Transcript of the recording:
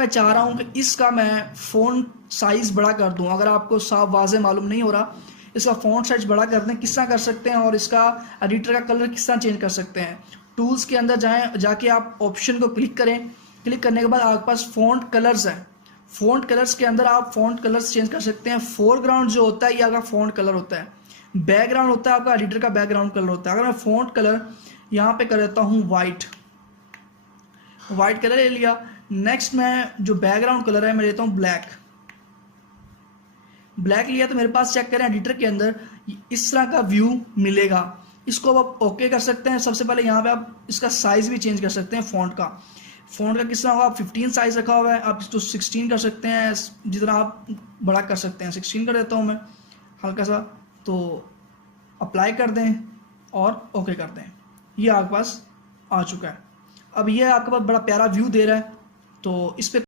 मैं चाह रहा हूँ कि इसका मैं फ़ॉन्ट साइज़ बड़ा कर दूँ, अगर आपको साफ वाज़े मालूम नहीं हो रहा, इसका फ़ॉन्ट साइज बड़ा कर दें, किस तरह कर सकते हैं और इसका एडिटर का कलर किस तरह चेंज कर सकते हैं। टूल्स के अंदर जाएं, जाके आप ऑप्शन को क्लिक करें, क्लिक करने के बाद आपके पास फ़ॉन्ट कलर्स है। फ़ॉन्ट कलर्स के अंदर आप फ़ॉन्ट कलर्स चेंज कर सकते हैं। फोरग्राउंड जो होता है ये आपका फ़ॉन्ट कलर होता है, बैकग्राउंड होता है आपका एडिटर का बैकग्राउंड कलर होता है। अगर मैं फ़ॉन्ट कलर यहाँ पे कर देता हूँ वाइट कलर ले लिया। नेक्स्ट मैं जो बैकग्राउंड कलर है मैं लेता हूँ ब्लैक लिया, तो मेरे पास चेक करें एडिटर के अंदर इस तरह का व्यू मिलेगा। इसको आप ओके कर सकते हैं। सबसे पहले यहाँ पे आप इसका साइज़ भी चेंज कर सकते हैं। फ़ॉन्ट का किस तरह होगा, आप 15 साइज़ रखा हुआ है, आप इसको 16 कर सकते हैं, जितना आप बड़ा कर सकते हैं। 16 कर देता हूँ मैं हल्का सा, तो अप्लाई कर दें और ओके कर दें। ये आपके पास आ चुका है। अब ये आपके पास बड़ा प्यारा व्यू दे रहा है, तो इस पर